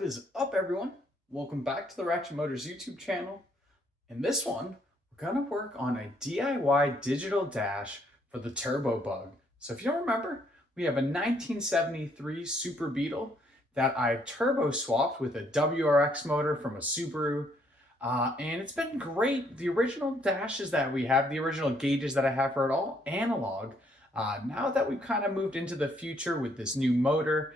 What is up, everyone? Welcome back to the Ratchet Motors YouTube channel. In this one, we're gonna work on a DIY digital dash for the turbo bug. So if you don't remember, we have a 1973 Super Beetle that I turbo swapped with a WRX motor from a Subaru. And it's been great. The original dashes that we have, the original gauges that I have for it, all analog. Now that we've kind of moved into the future with this new motor,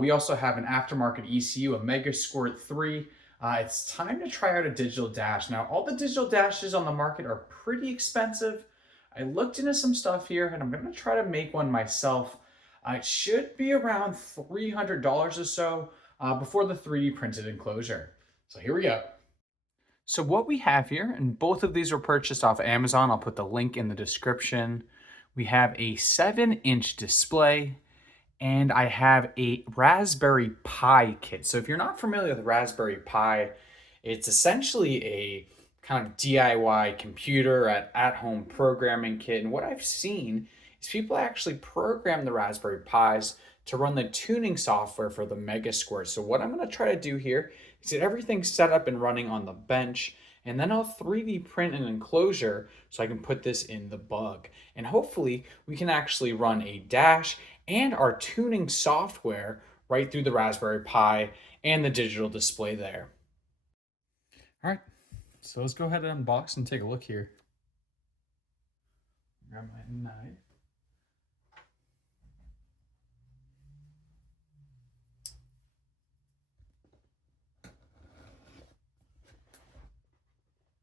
we also have an aftermarket ECU, a Mega Squirt 3. It's time to try out a digital dash. Now, all the digital dashes on the market are pretty expensive. I looked into some stuff here and I'm gonna try to make one myself. It should be around $300 or so before the 3D printed enclosure. So here we go. So what we have here, and both of these were purchased off Amazon. I'll put the link in the description. We have a 7-inch display, and I have a Raspberry Pi kit. So if you're not familiar with Raspberry Pi, it's essentially a kind of DIY computer at-home programming kit. And what I've seen is people actually program the Raspberry Pis to run the tuning software for the Mega Squirt. So what I'm gonna try to do here is get everything set up and running on the bench, and then I'll 3D print an enclosure so I can put this in the bug. And hopefully we can actually run a dash and our tuning software right through the Raspberry Pi and the digital display there. All right, so let's go ahead and unbox and take a look here. Grab my knife.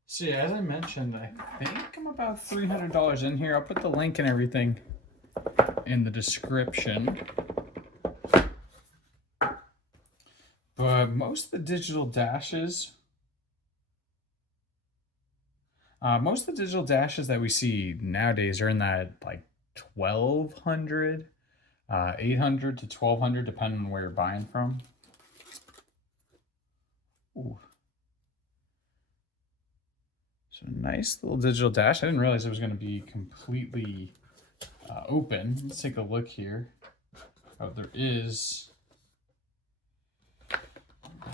So yeah, as I mentioned, I think I'm about $300 in here. I'll put the link and everything in the description. But most of the digital dashes, that we see nowadays are in that like 1200, 800 to 1200, depending on where you're buying from. Ooh. So nice little digital dash. I didn't realize it was going to be completely open. Let's take a look here. Oh, there is. I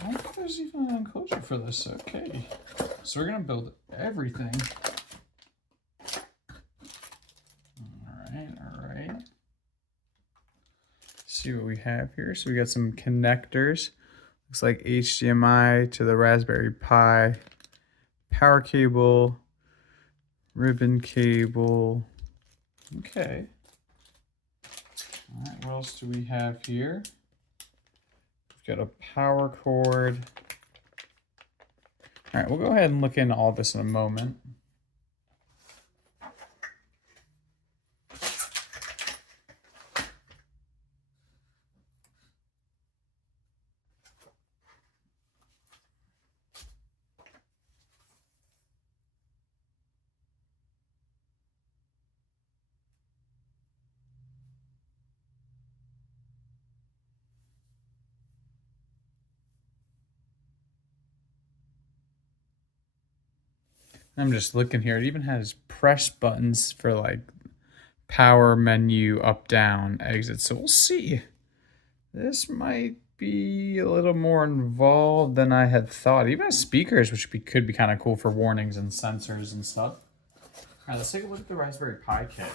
don't think there's even an enclosure for this. Okay, so we're gonna build everything. All right. See what we have here. So we got some connectors. Looks like HDMI to the Raspberry Pi, power cable, ribbon cable. Okay. All right, what else do we have here? We've got a power cord. All right, we'll go ahead and look into all this in a moment. I'm just looking here. It even has press buttons for like power menu, up, down, exit. So we'll see. This might be a little more involved than I had thought. Even has speakers, which could be kind of cool for warnings and sensors and stuff. All right, let's take a look at the Raspberry Pi kit.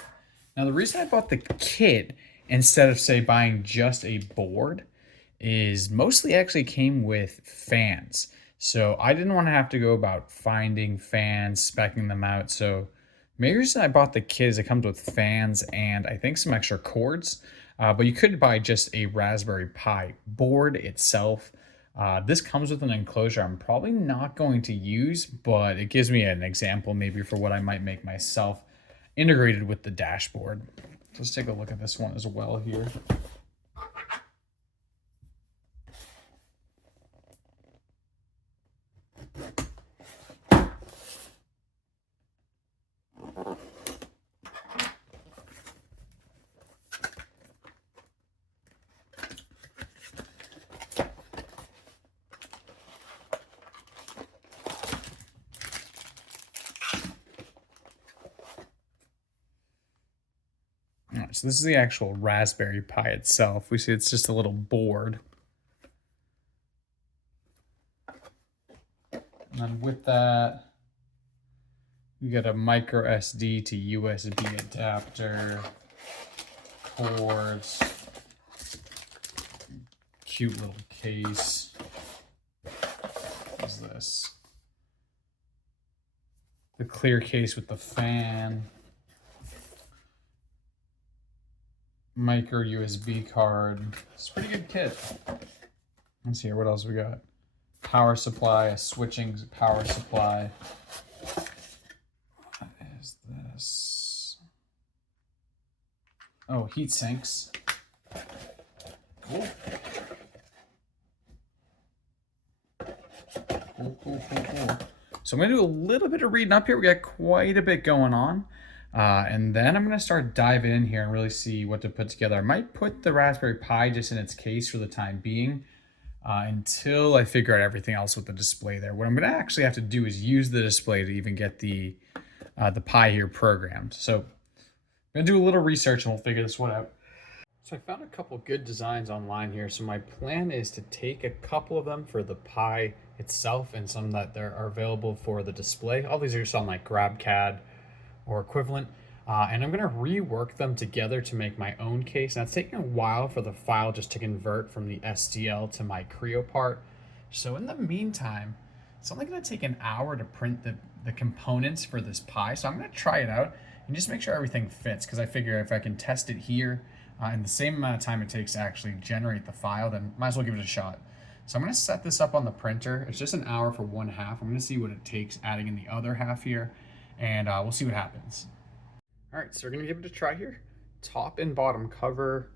Now, the reason I bought the kit instead of, say, buying just a board is mostly actually came with fans. So I didn't want to have to go about finding fans, speccing them out. So main reason I bought the kit is it comes with fans and I think some extra cords. But you could buy just a Raspberry Pi board itself. This comes with an enclosure I'm probably not going to use, but it gives me an example maybe for what I might make myself integrated with the dashboard. Let's take a look at this one as well here. So this is the actual Raspberry Pi itself. We see it's just a little board. And then with that, you get a micro SD to USB adapter, cords, cute little case. What is this? The clear case with the fan, micro USB card. It's a pretty good kit. Let's see here, what else we got? Power supply, a switching power supply. What is this? Oh, heat sinks. Cool. Cool. So I'm going to do a little bit of reading up here. We got quite a bit going on. And then I'm going to start diving in here and really see what to put together. I might put the Raspberry Pi just in its case for the time being until I figure out everything else with the display there. What I'm going to actually have to do is use the display to even get the Pi here programmed. So I'm going to do a little research and we'll figure this one out. So I found a couple good designs online here. So my plan is to take a couple of them for the Pi itself and some that there are available for the display. All these are just on like GrabCAD or equivalent. And I'm gonna rework them together to make my own case. Now it's taking a while for the file just to convert from the STL to my Creo part. So in the meantime, it's only gonna take an hour to print the components for this Pi. So I'm gonna try it out and just make sure everything fits, because I figure if I can test it here in the same amount of time it takes to actually generate the file, then might as well give it a shot. So I'm going to set this up on the printer. It's just an hour for one half. I'm going to see what it takes adding in the other half here, and we'll see what happens. All right, so we're going to give it a try here. Top and bottom cover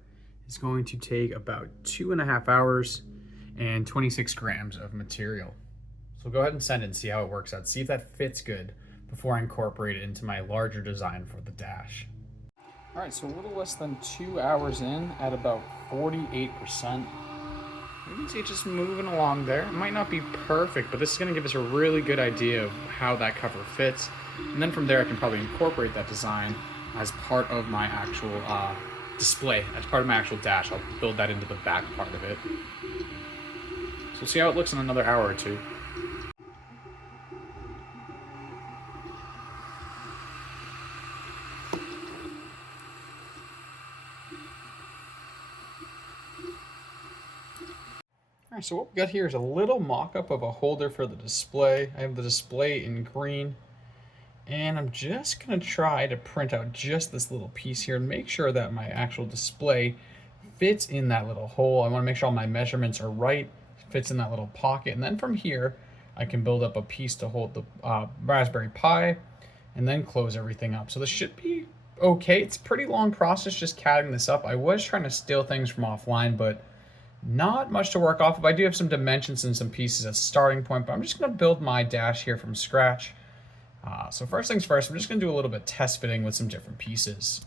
is going to take about 2.5 hours and 26 grams of material. So we'll go ahead and send it and see how it works out. See if that fits good before I incorporate it into my larger design for the dash. All right, so a little less than 2 hours in at about 48%. You can see it just moving along there. It might not be perfect, but this is gonna give us a really good idea of how that cover fits. And then from there, I can probably incorporate that design as part of my actual display, as part of my actual dash. I'll build that into the back part of it. So we'll see how it looks in another hour or two. Alright, so what we got here is a little mock-up of a holder for the display. I have the display in green, and I'm just going to try to print out just this little piece here and make sure that my actual display fits in that little hole. I want to make sure all my measurements are right, fits in that little pocket, and then from here I can build up a piece to hold the Raspberry Pi and then close everything up. So this should be okay. It's a pretty long process just catting this up. I was trying to steal things from offline, but not much to work off of. I do have some dimensions and some pieces as a starting point, but I'm just going to build my dash here from scratch. So first things first, I'm just going to do a little bit of test fitting with some different pieces.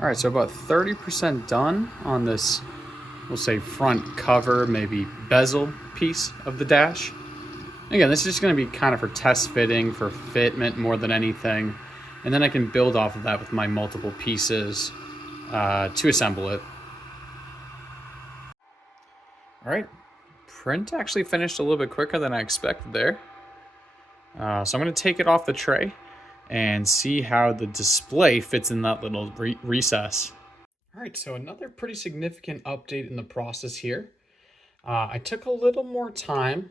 All right, so about 30% done on this, we'll say front cover, maybe bezel piece of the dash. Again, this is just going to be kind of for test fitting, for fitment more than anything. And then I can build off of that with my multiple pieces to assemble it. All right, print actually finished a little bit quicker than I expected there. So I'm going to take it off the tray and see how the display fits in that little recess. All right, so another pretty significant update in the process here. I took a little more time,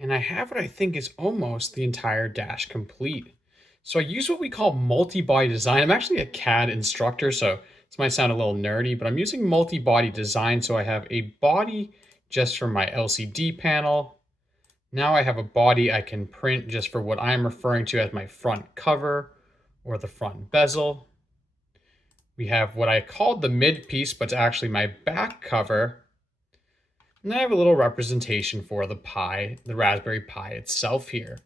and I have what I think is almost the entire dash complete. So I use what we call multi-body design. I'm actually a CAD instructor, so this might sound a little nerdy, but I'm using multi-body design. So I have a body just for my LCD panel. Now I have a body I can print just for what I'm referring to as my front cover or the front bezel. We have what I called the mid piece, but it's actually my back cover. And then I have a little representation for the Pi, the Raspberry Pi itself here.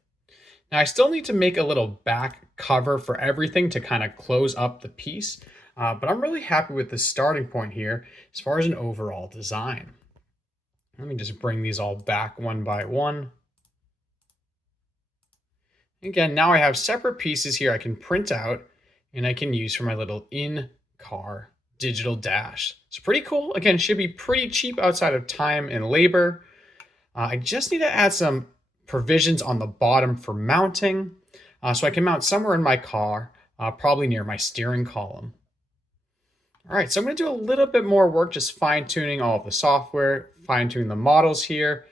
Now I still need to make a little back cover for everything to kind of close up the piece, but I'm really happy with the starting point here as far as an overall design. Let me just bring these all back one by one. Again, now I have separate pieces here I can print out and I can use for my little in-car digital dash. It's pretty cool. Again, should be pretty cheap outside of time and labor. I just need to add some provisions on the bottom for mounting. So I can mount somewhere in my car, probably near my steering column. All right, so I'm gonna do a little bit more work just fine tuning all of the software, fine tuning the models here.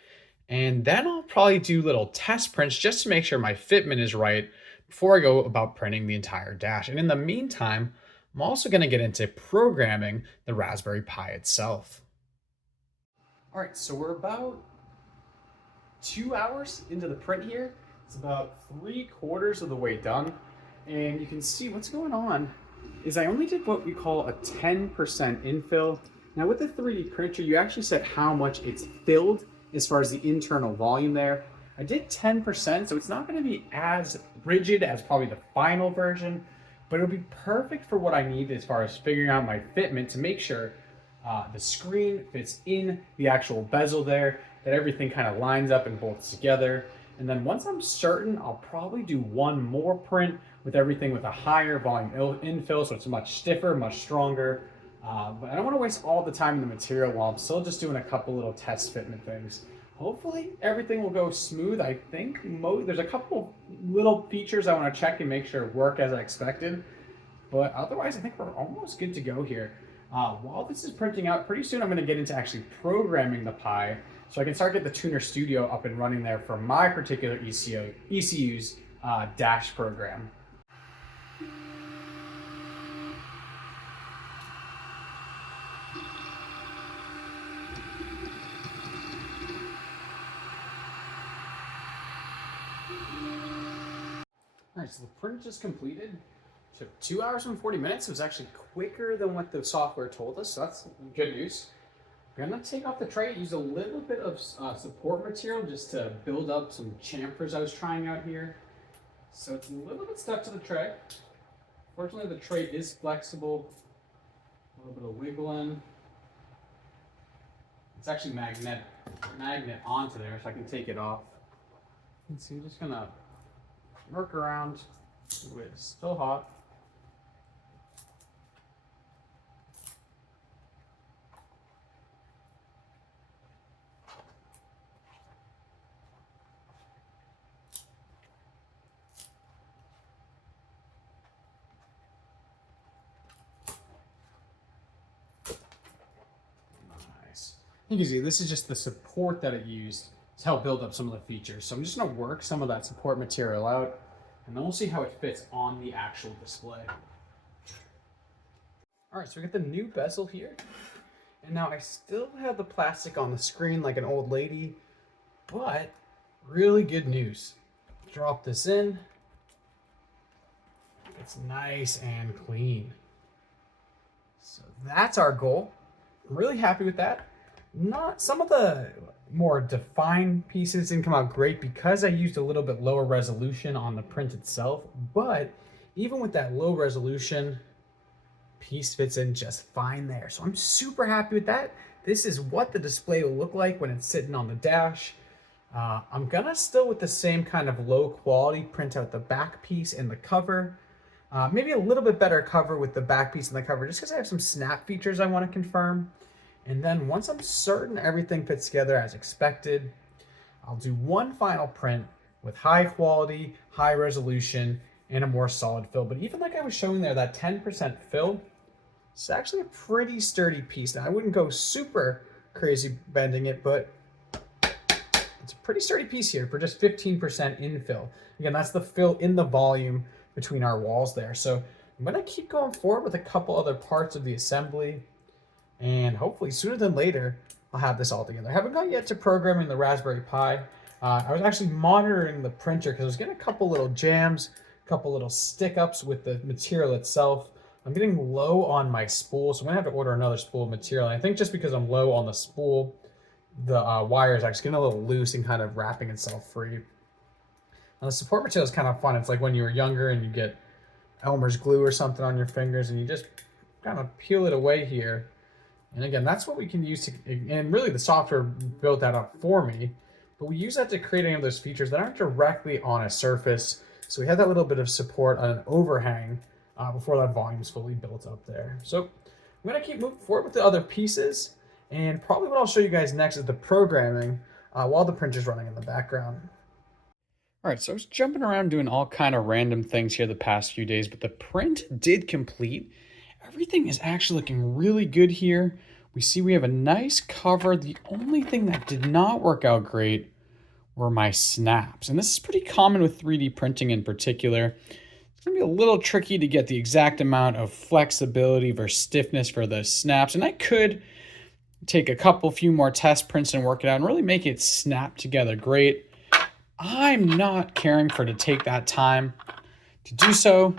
And then I'll probably do little test prints just to make sure my fitment is right before I go about printing the entire dash. And in the meantime, I'm also gonna get into programming the Raspberry Pi itself. All right, so we're about 2 hours into the print here. It's about 3/4 of the way done. And you can see what's going on is I only did what we call a 10% infill. Now with the 3D printer, you actually set how much it's filled as far as the internal volume there. I did 10%, so it's not going to be as rigid as probably the final version, but it'll be perfect for what I need as far as figuring out my fitment to make sure the screen fits in the actual bezel there, that everything kind of lines up and bolts together. And then once I'm certain, I'll probably do one more print with everything with a higher volume infill, so it's much stiffer, much stronger. But I don't want to waste all the time in the material while I'm still just doing a couple little test fitment things. Hopefully everything will go smooth. I think there's a couple little features I want to check and make sure work as I expected. But otherwise, I think we're almost good to go here. While this is printing out, pretty soon I'm going to get into actually programming the Pi so I can start getting the Tuner Studio up and running there for my particular ECU's dash program. All right, so the print just completed. Took 2 hours and 40 minutes. It was actually quicker than what the software told us, so that's good news. I'm gonna take off the tray, use a little bit of support material just to build up some chamfers I was trying out here. So it's a little bit stuck to the tray. Fortunately, the tray is flexible. A little bit of wiggling. It's actually magnet onto there, so I can take it off. And so I'm just gonna work around with still hot. You can see this is just the support that it used to help build up some of the features. So I'm just gonna work some of that support material out and then we'll see how it fits on the actual display. All right, so we got the new bezel here. And now I still have the plastic on the screen like an old lady, but really good news. Drop this in. It's nice and clean. So that's our goal. I'm really happy with that. Not some of the more defined pieces didn't come out great because I used a little bit lower resolution on the print itself, but even with that low resolution, piece fits in just fine there. So I'm super happy with that. This is what the display will look like when it's sitting on the dash. I'm gonna still with the same kind of low quality print out the back piece and the cover. Maybe a little bit better cover with the back piece and the cover just because I have some snap features I want to confirm. And then once I'm certain everything fits together as expected, I'll do one final print with high quality, high resolution, and a more solid fill. But even like I was showing there, that 10% fill, it's actually a pretty sturdy piece. Now I wouldn't go super crazy bending it, but it's a pretty sturdy piece here for just 15% infill. Again, that's the fill in the volume between our walls there. So I'm gonna keep going forward with a couple other parts of the assembly. And hopefully sooner than later, I'll have this all together. I haven't got yet to programming the Raspberry Pi. I was actually monitoring the printer because I was getting a couple little jams, a couple little stick-ups with the material itself. I'm getting low on my spool, so I'm gonna have to order another spool of material. And I think just because I'm low on the spool, the wire is actually getting a little loose and kind of wrapping itself free. Now the support material is kind of fun. It's like when you were younger and you get Elmer's glue or something on your fingers and you just kind of peel it away here. And again, that's what we can use to, and really the software built that up for me, but we use that to create any of those features that aren't directly on a surface. So we have that little bit of support on an overhang before that volume is fully built up there. So I'm gonna keep moving forward with the other pieces, and probably what I'll show you guys next is the programming while the printer's running in the background. All right, so I was jumping around doing all kind of random things here the past few days, but the print did complete. Everything is actually looking really good here. We see we have a nice cover. The only thing that did not work out great were my snaps. And this is pretty common with 3D printing in particular. It's gonna be a little tricky to get the exact amount of flexibility versus stiffness for the snaps. And I could take a few more test prints and work it out and really make it snap together great. I'm not caring for to take that time to do so.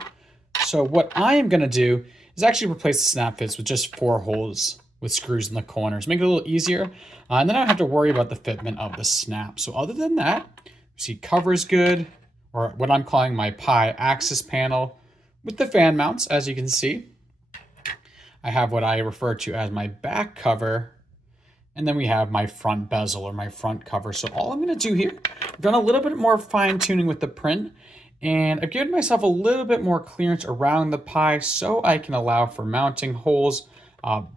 So what I am gonna do is actually replace the snap fits with just 4 holes with screws in the corners. Make it a little easier. And then I don't have to worry about the fitment of the snap. So other than that, you see cover is good, or what I'm calling my Pi axis panel with the fan mounts, as you can see. I have what I refer to as my back cover, and then we have my front bezel or my front cover. So all I'm gonna do here, I've done a little bit more fine tuning with the print, and I've given myself a little bit more clearance around the Pi so I can allow for mounting holes,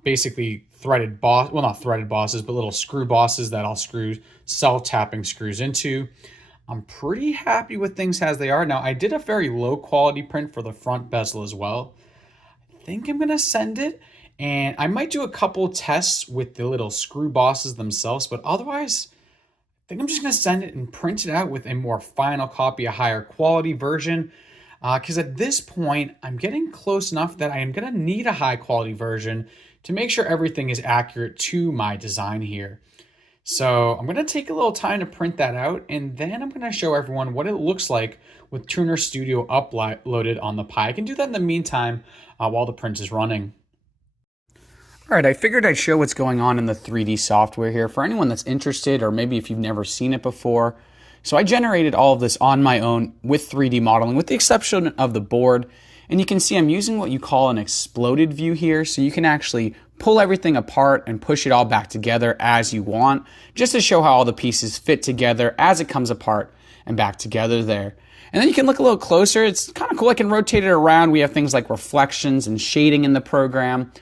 basically threaded well, not threaded bosses, but little screw bosses that I'll screw self-tapping screws into. I'm pretty happy with things as they are. Now, I did a very low quality print for the front bezel as well. I think I'm gonna send it, and I might do a couple tests with the little screw bosses themselves, but otherwise, I think I'm just gonna send it and print it out with a more final copy, a higher quality version. Because at this point, I'm getting close enough that I am gonna need a high quality version to make sure everything is accurate to my design here. So I'm gonna take a little time to print that out, and then I'm gonna show everyone what it looks like with Tuner Studio uploaded on the Pi. I can do that in the meantime while the print is running. All right, I figured I'd show what's going on in the 3D software here for anyone that's interested, or maybe if you've never seen it before. So I generated all of this on my own with 3D modeling, with the exception of the board. And you can see I'm using what you call an exploded view here. So you can actually pull everything apart and push it all back together as you want, just to show how all the pieces fit together as it comes apart and back together there. And then you can look a little closer. It's kind of cool. I can rotate it around. We have things like reflections and shading in the program.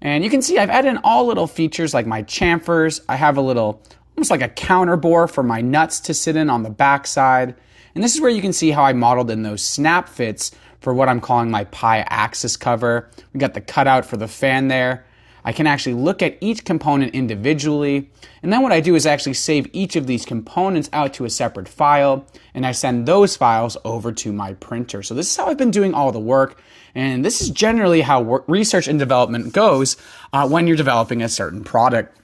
And you can see I've added in all little features like my chamfers. I have a little, almost like a counter bore for my nuts to sit in on the back side. And this is where you can see how I modeled in those snap fits for what I'm calling my Pi axis cover. We got the cutout for the fan there. I can actually look at each component individually. And then what I do is actually save each of these components out to a separate file, and I send those files over to my printer. So this is how I've been doing all the work. And this is generally how research and development goes when you're developing a certain product.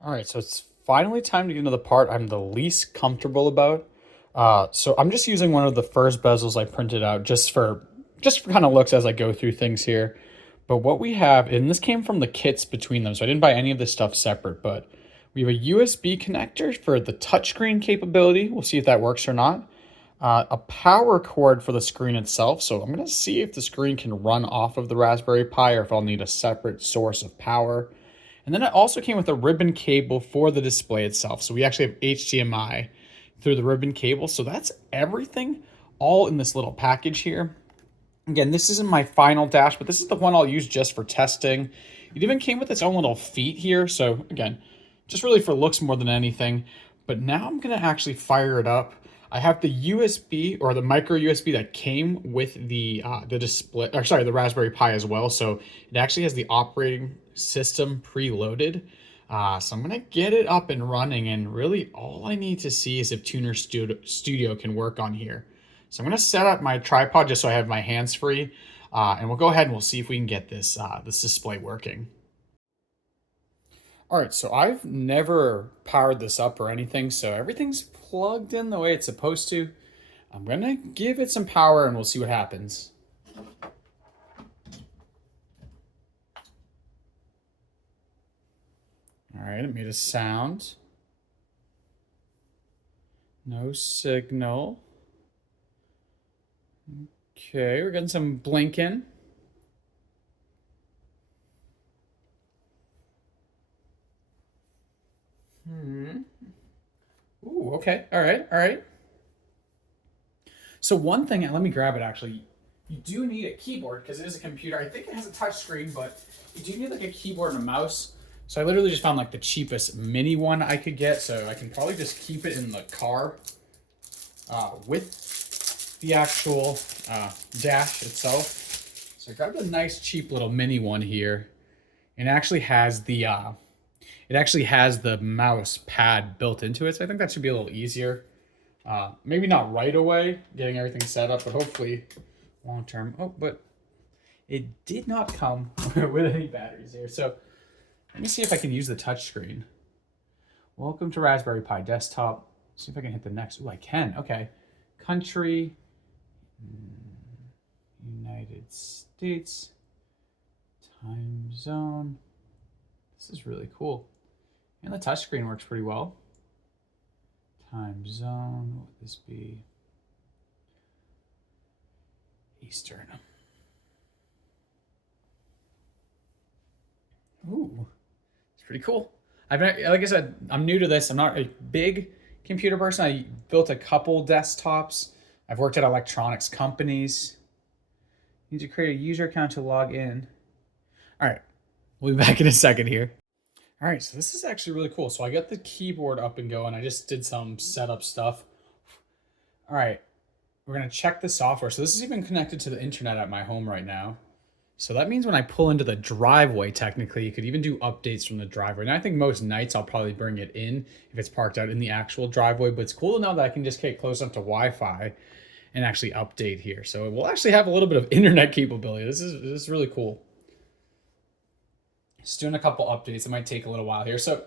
All right, so it's finally time to get into the part I'm the least comfortable about. So I'm just using one of the first bezels I printed out just for kind of looks as I go through things here. But what we have, and this came from the kits between them, so I didn't buy any of this stuff separate, but we have a USB connector for the touchscreen capability. We'll see if that works or not. A power cord for the screen itself. So I'm gonna see if the screen can run off of the Raspberry Pi or if I'll need a separate source of power. And then it also came with a ribbon cable for the display itself. So we actually have HDMI through the ribbon cable. So that's everything all in this little package here. Again, this isn't my final dash, but this is the one I'll use just for testing. It even came with its own little feet here. So again, just really for looks more than anything. But now I'm gonna actually fire it up. I have the USB or the micro USB that came with the display, or sorry, the Raspberry Pi as well. So it actually has the operating system preloaded. So I'm gonna get it up and running, and really all I need to see is if Tuner Studio can work on here. So I'm gonna set up my tripod just so I have my hands free, and we'll go ahead and we'll see if we can get this this display working. All right, so I've never powered this up or anything, so everything's plugged in the way it's supposed to. I'm gonna give it some power and we'll see what happens. All right, it made a sound. No signal. Okay, we're getting some blinking. Ooh, okay. All right, all right. So one thing, let me grab it actually. You do need a keyboard because it is a computer. I think it has a touch screen, but you do need like a keyboard and a mouse. So I literally just found like the cheapest mini one I could get. So I can probably just keep it in the car with the actual dash itself. So I grabbed a nice cheap little mini one here, and it actually has the mouse pad built into it. So I think that should be a little easier. Maybe not right away getting everything set up, but hopefully long term. Oh, but it did not come with any batteries here. So let me see if I can use the touchscreen. Welcome to Raspberry Pi desktop. See if I can hit the next. Oh, I can. Okay. Country, United States, time zone. This is really cool. And the touchscreen works pretty well. Time zone, what would this be? Eastern. Ooh, it's pretty cool. I've been, like I said, I'm new to this. I'm not a big computer person. I built a couple desktops. I've worked at electronics companies. You need to create a user account to log in. All right, we'll be back in a second here. All right, so this is actually really cool. So I got the keyboard up and going. I just did some setup stuff. All right, we're gonna check the software. So this is even connected to the internet at my home right now. So that means when I pull into the driveway, technically, you could even do updates from the driveway. And I think most nights I'll probably bring it in if it's parked out in the actual driveway. But it's cool to know that I can just get close up to Wi-Fi and actually update here. So we'll actually have a little bit of internet capability. This is really cool. Just doing a couple updates. It might take a little while here. So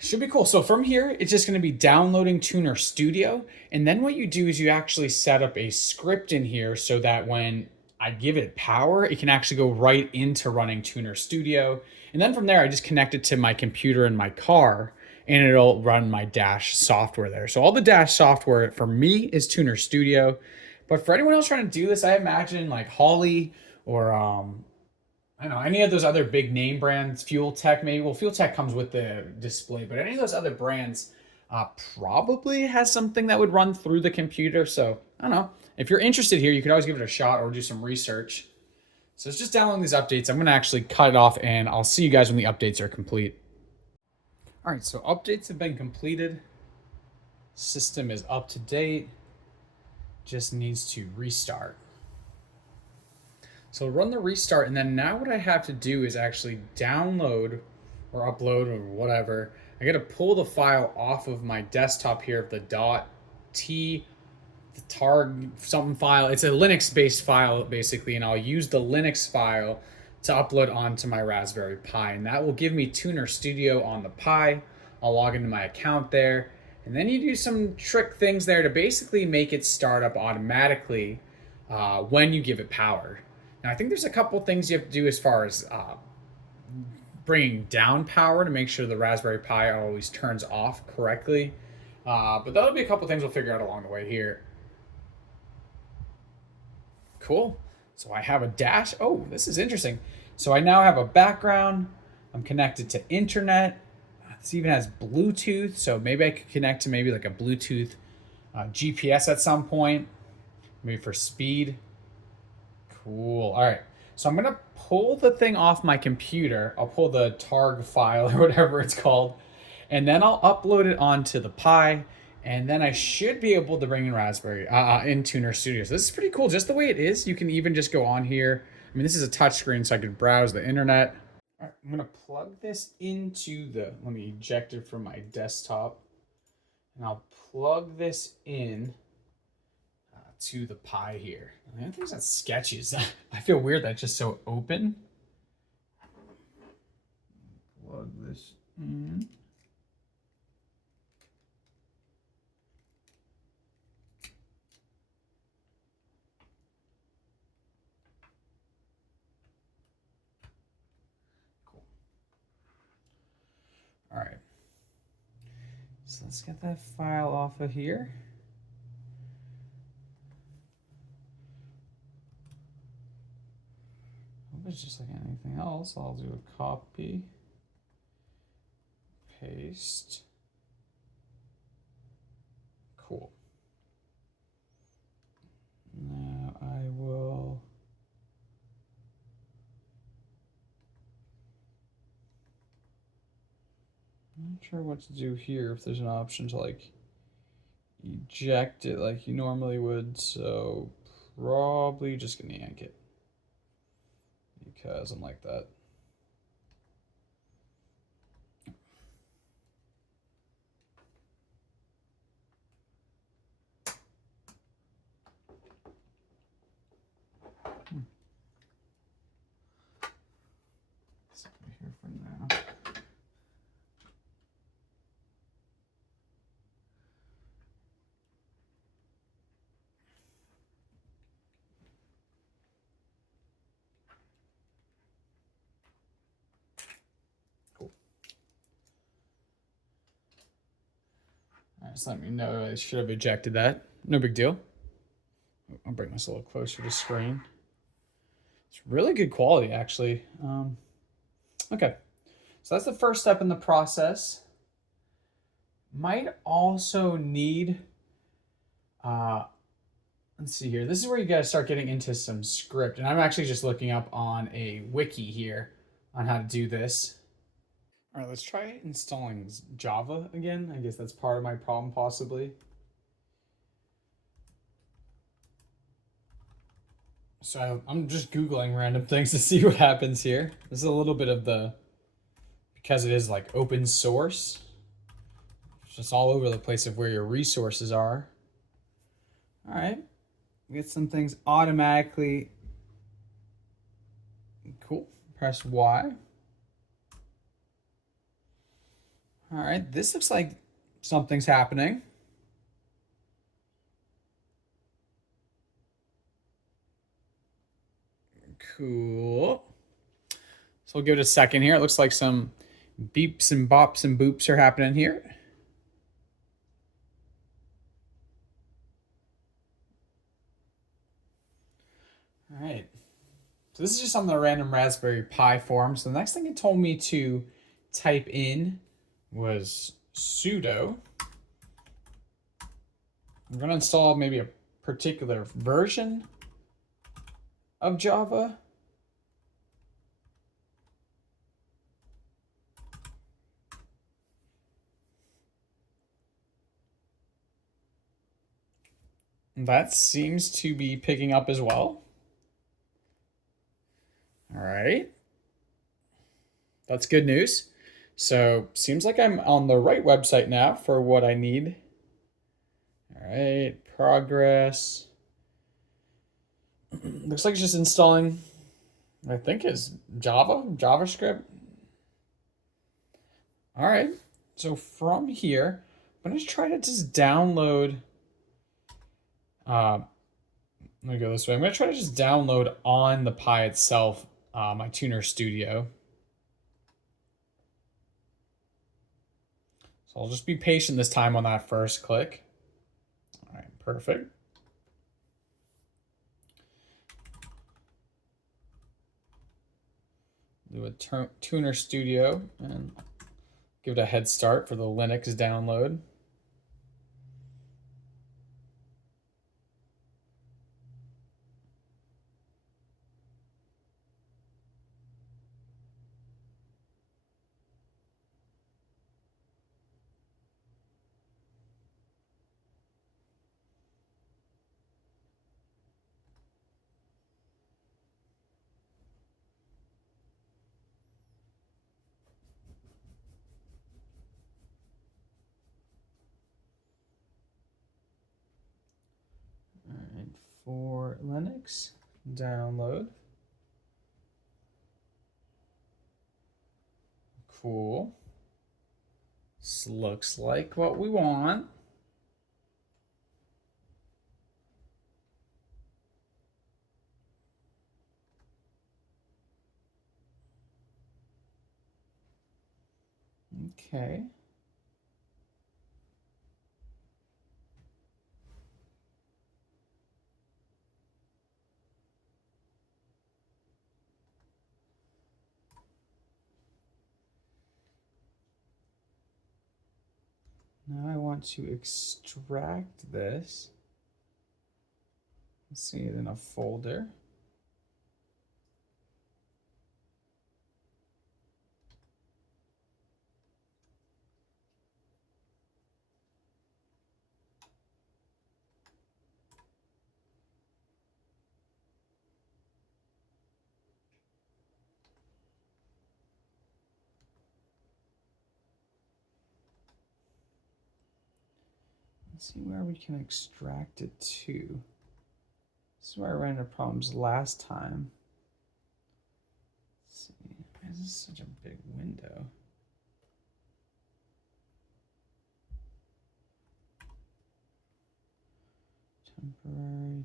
should be cool. So from here, it's just going to be downloading Tuner Studio. And then what you do is you actually set up a script in here so that when I give it power, it can actually go right into running Tuner Studio. And then from there, I just connect it to my computer in my car and it'll run my Dash software there. So all the Dash software for me is Tuner Studio. But for anyone else trying to do this, I imagine like Holly or I don't know, any of those other big name brands, Fuel Tech maybe. Well, Fuel Tech comes with the display, but any of those other brands probably has something that would run through the computer. So I don't know. If you're interested here, you could always give it a shot or do some research. So it's just downloading these updates. I'm going to actually cut it off and I'll see you guys when the updates are complete. All right, so updates have been completed. System is up to date. Just needs to restart. So run the restart, and then now what I have to do is actually download or upload or whatever. I got to pull the file off of my desktop here of the .t, the targ something file. It's a Linux-based file basically, and I'll use the Linux file to upload onto my Raspberry Pi, and that will give me Tuner Studio on the Pi. I'll log into my account there, and then you do some trick things there to basically make it start up automatically when you give it power. Now, I think there's a couple things you have to do as far as bringing down power to make sure the Raspberry Pi always turns off correctly. But that'll be a couple things we'll figure out along the way here. Cool. So I have a dash. Oh, this is interesting. So I now have a background. I'm connected to internet. This even has Bluetooth. So maybe I could connect to maybe like a Bluetooth GPS at some point, maybe for speed. Cool. All right. So I'm going to pull the thing off my computer. I'll pull the targ file or whatever it's called. And then I'll upload it onto the Pi. And then I should be able to bring in Raspberry in Tuner Studio. So this is pretty cool. Just the way it is. You can even just go on here. I mean, this is a touch screen, so I could browse the internet. All right, I'm going to plug this into the... Let me eject it from my desktop. And I'll plug this in to the Pi here. The only thing that's sketchy is that I feel weird that it's just so open. Plug this in. So let's get that file off of here. Hope it's just like anything else. I'll do a copy, paste. Cool. Now I will I'm not sure what to do here, if there's an option to like eject it like you normally would, so probably just gonna yank it because I'm like that. It's over here for now. Just let me know. I should have ejected that. No big deal. I'll bring this a little closer to the screen. It's really good quality, actually. Okay, so that's the first step in the process. Might also need, let's see here. This is where you guys start getting into some script. And I'm actually just looking up on a wiki here on how to do this. All right, let's try installing Java again. I guess that's part of my problem, possibly. So I'm just Googling random things to see what happens here. This is a little bit of the, because it is like open source, it's just all over the place of where your resources are. All right, we get some things automatically. Cool, press Y. All right, this looks like something's happening. Cool. So we'll give it a second here. It looks like some beeps and bops and boops are happening here. All right. So this is just on the random Raspberry Pi form. So the next thing it told me to type in was sudo. I'm going to install maybe a particular version of Java. That seems to be picking up as well. All right. That's good news. So seems like I'm on the right website now for what I need. All right, progress. Looks like it's just installing, I think is JavaScript. All right, so from here, I'm gonna try to just download, let me go this way. I'm gonna try to just download on the Pi itself, my Tuner Studio. So I'll just be patient this time on that first click. All right, perfect. Do a Tuner Studio and give it a head start for the Linux download. All right, for Linux, download. Cool. This looks like what we want. Okay. Now I want to extract this. Let's see it in a folder. Let's see where we can extract it to. This is where I ran into problems last time. Let's see, why is this such a big window? Temporary.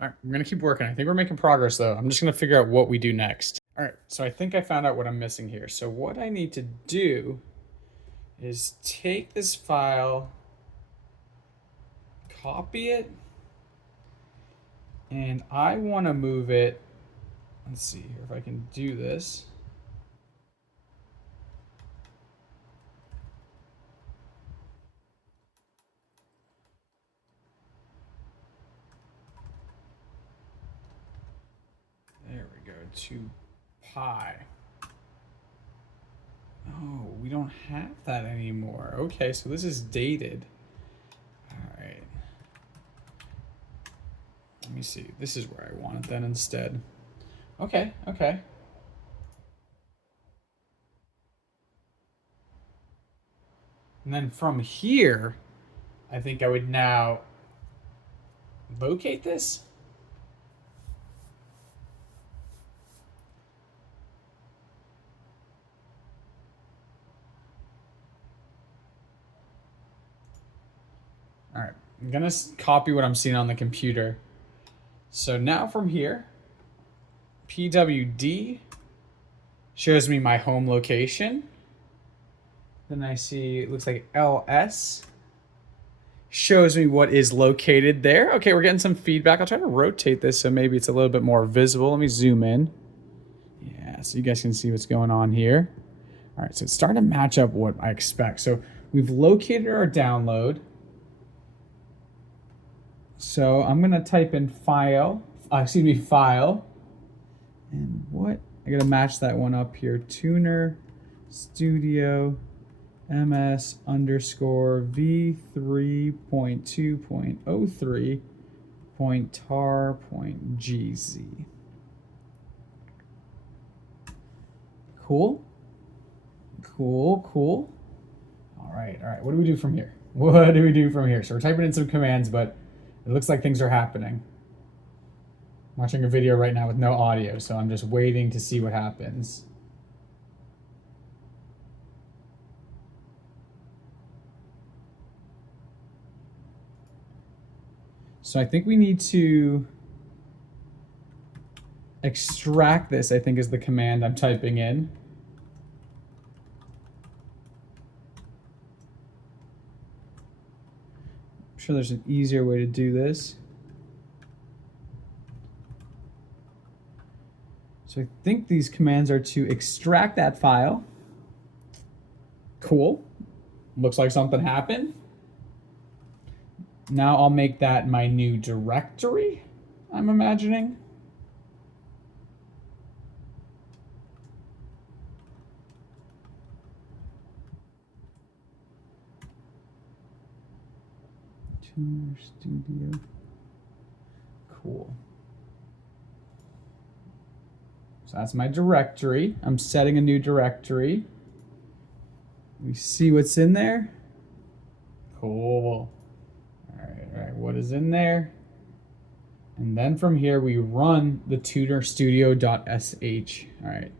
All right, I'm gonna keep working. I think we're making progress though. I'm just gonna figure out what we do next. All right, so I think I found out what I'm missing here. So what I need to do is take this file, copy it, and I wanna move it. Let's see here if I can do this. There we go, to pi. Oh, we don't have that anymore. Okay, so this is dated. All right. Let me see. This is where I want it then instead. Okay. And then from here, I think I would now locate this. All right, I'm gonna copy what I'm seeing on the computer. So now from here, PWD shows me my home location. Then I see, it looks like LS shows me what is located there. Okay, we're getting some feedback. I'll try to rotate this so maybe it's a little bit more visible. Let me zoom in. Yeah, so you guys can see what's going on here. All right, so it's starting to match up what I expect. So we've located our download. So I'm gonna type in file, and what? I gotta match that one up here. Tuner Studio MS underscore v3.2.03.tar.gz. Cool. All right. What do we do from here? So we're typing in some commands, but it looks like things are happening. I'm watching a video right now with no audio, so I'm just waiting to see what happens. So I think we need to extract this, I think is the command I'm typing in. I'm sure there's an easier way to do this. So I think these commands are to extract that file. Cool. Looks like something happened. Now I'll make that my new directory, I'm imagining. Tuner Studio. Cool. So that's my directory. I'm setting a new directory. We see what's in there. Cool. All right, what is in there? And then from here, we run the tunerstudio.sh. All right,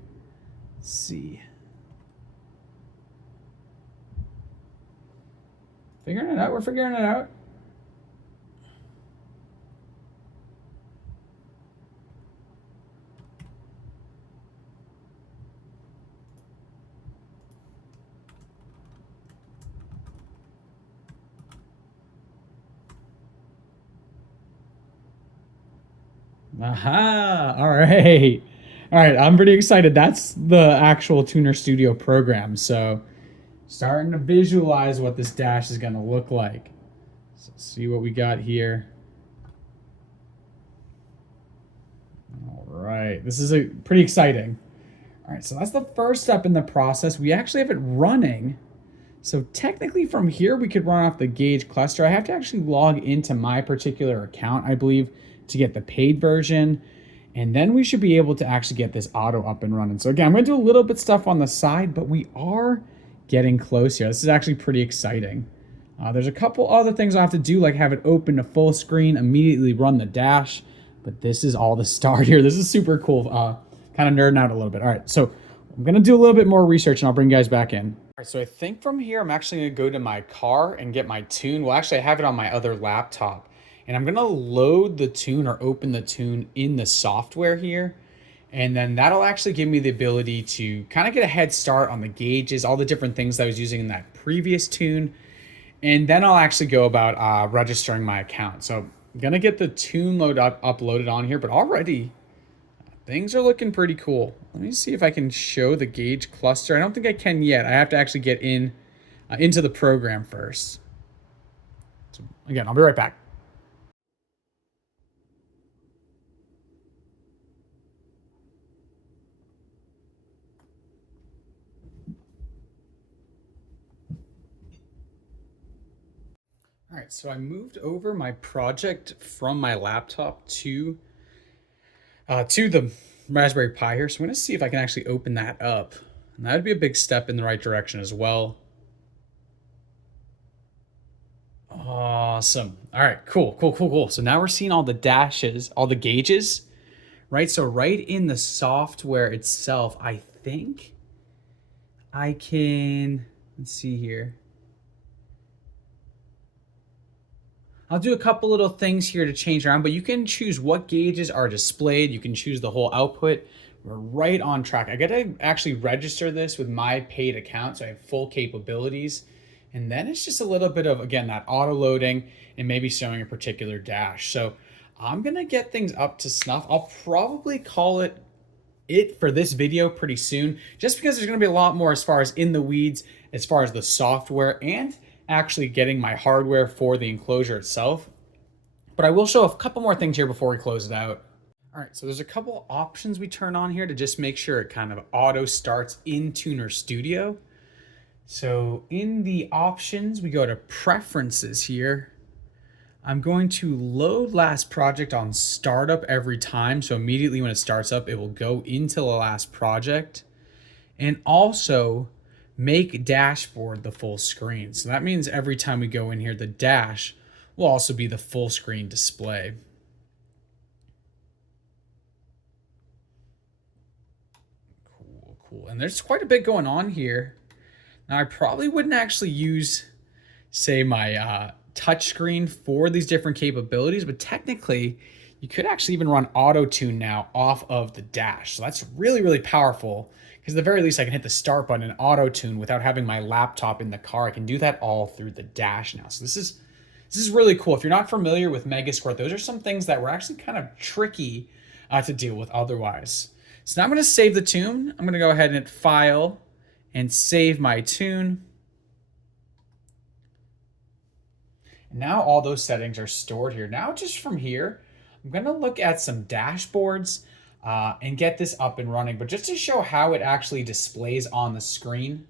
let's see. Figuring it out, we're figuring it out. Aha! All right. All right, I'm pretty excited. That's the actual Tuner Studio program. So, starting to visualize what this dash is going to look like. So, see what we got here. All right, this is pretty exciting. All right, so that's the first step in the process. We actually have it running. So technically from here, we could run off the gauge cluster. I have to actually log into my particular account, I believe, to get the paid version. And then we should be able to actually get this auto up and running. So again, I'm gonna do a little bit stuff on the side, but we are getting close here. This is actually pretty exciting. There's a couple other things I have to do, like have it open to full screen, immediately run the dash. But this is all the start here. This is super cool. Kind of nerding out a little bit. All right, so I'm gonna do a little bit more research and I'll bring you guys back in. All right, so I think from here, I'm actually gonna go to my car and get my tune. Well, actually I have it on my other laptop and I'm gonna load the tune or open the tune in the software here. And then that'll actually give me the ability to kind of get a head start on the gauges, all the different things that I was using in that previous tune. And then I'll actually go about registering my account. So I'm gonna get the tune uploaded on here, but already things are looking pretty cool. Let me see if I can show the gauge cluster. I don't think I can yet. I have to actually get into the program first. So again, I'll be right back. All right, so I moved over my project from my laptop to the Raspberry Pi here. So I'm gonna see if I can actually open that up. And that would be a big step in the right direction as well. Awesome. All right, cool. So now we're seeing all the dashes, all the gauges, right? So right in the software itself, I think I can, let's see here. I'll do a couple little things here to change around, but you can choose what gauges are displayed. You can choose the whole output. We're right on track. I gotta actually register this with my paid account so I have full capabilities. And then it's just a little bit of, again, that auto loading and maybe showing a particular dash. So I'm gonna get things up to snuff. I'll probably call it for this video pretty soon, just because there's gonna be a lot more as far as in the weeds, as far as the software and actually getting my hardware for the enclosure itself. But I will show a couple more things here before we close it out. All right, so there's a couple options we turn on here to just make sure it kind of auto starts in Tuner Studio. So in the options, we go to preferences here. I'm going to load last project on startup every time. So immediately when it starts up, it will go into the last project. And also make dashboard the full screen. So that means every time we go in here, the dash will also be the full screen display. Cool. And there's quite a bit going on here. Now I probably wouldn't actually use, say, my touchscreen for these different capabilities, but technically you could actually even run auto tune now off of the dash. So that's really, really powerful. Because at the very least, I can hit the start button and auto tune without having my laptop in the car. I can do that all through the dash now. So this is really cool. If you're not familiar with Megasquirt, those are some things that were actually kind of tricky to deal with otherwise. So now I'm going to save the tune. I'm going to go ahead and hit File and save my tune. And now all those settings are stored here. Now just from here, I'm going to look at some dashboards and get this up and running. But just to show how it actually displays on the screen,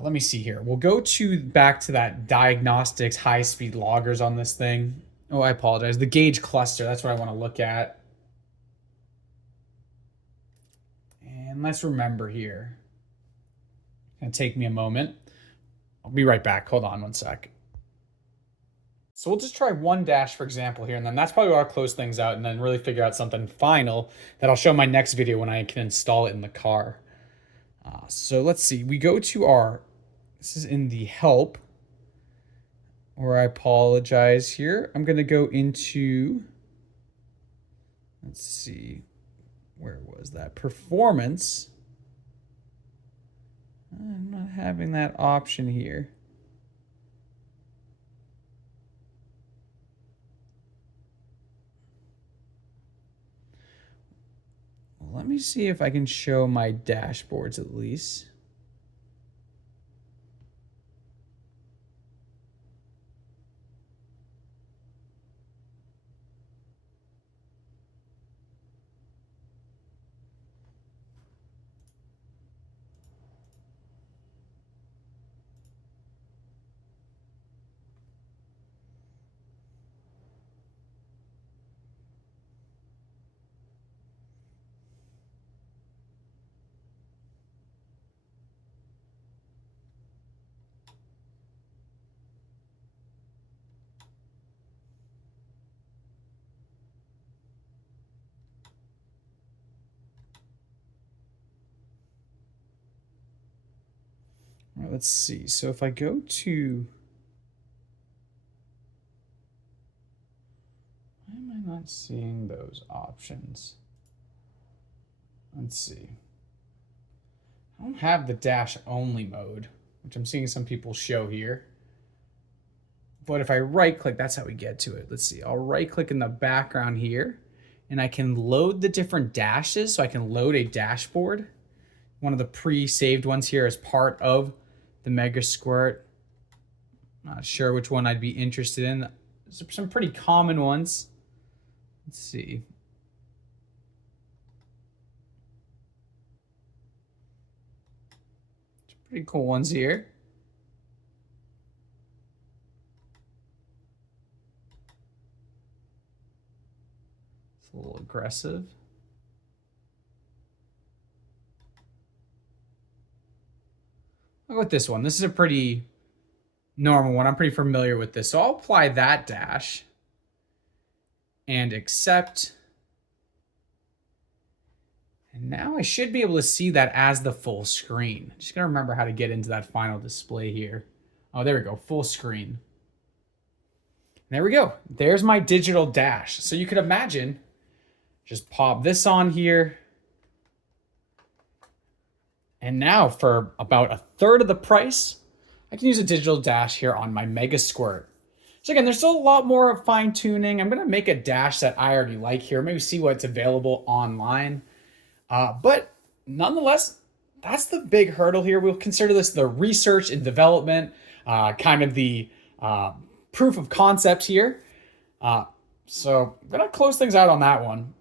let me see here. We'll go back to that diagnostics high-speed loggers on this thing. Oh, I apologize. The gauge cluster, that's what I want to look at. And let's remember here. It's going to take me a moment. I'll be right back. Hold on one sec. So we'll just try one dash, for example, here, and then that's probably where I'll close things out and then really figure out something final that I'll show in my next video when I can install it in the car. So let's see. We go to our, this is in the help, or I apologize here. I'm going to go into, let's see, where was that? Performance. I'm not having that option here. Well, let me see if I can show my dashboards at least. All right, let's see. So if I go to, why am I not seeing those options? Let's see. I don't have the dash only mode, which I'm seeing some people show here. But if I right click, that's how we get to it. Let's see. I'll right click in the background here and I can load the different dashes. So I can load a dashboard. One of the pre-saved ones here is part of the Mega Squirt. Not sure which one I'd be interested in. There's some pretty common ones. Let's see. Some pretty cool ones here. It's a little aggressive. I'll go with this one. This is a pretty normal one. I'm pretty familiar with this. So I'll apply that dash and accept. And now I should be able to see that as the full screen. Just gotta remember how to get into that final display here. Oh, there we go, full screen. There we go. There's my digital dash. So you could imagine, just pop this on here. And now for about a third of the price, I can use a digital dash here on my Mega Squirt. So again, there's still a lot more of fine tuning. I'm gonna make a dash that I already like here, maybe see what's available online. But nonetheless, that's the big hurdle here. We'll consider this the research and development, kind of the proof of concept here. So I'm gonna close things out on that one.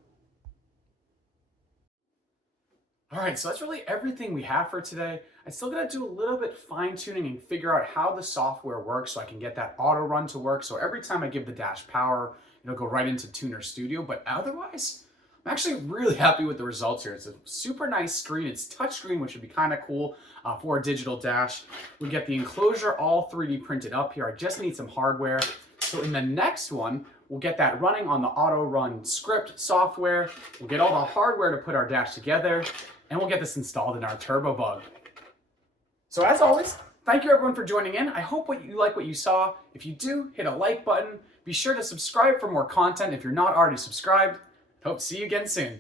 All right, so that's really everything we have for today. I still gotta do a little bit fine tuning and figure out how the software works so I can get that auto run to work. So every time I give the dash power, it'll go right into Tuner Studio. But otherwise, I'm actually really happy with the results here. It's a super nice screen. It's touchscreen, which would be kind of cool for a digital dash. We get the enclosure all 3D printed up here. I just need some hardware. So in the next one, we'll get that running on the auto run script software. We'll get all the hardware to put our dash together, and we'll get this installed in our turbo bug. So as always, thank you everyone for joining in. I hope you like what you saw. If you do, hit a like button. Be sure to subscribe for more content if you're not already subscribed. Hope to see you again soon.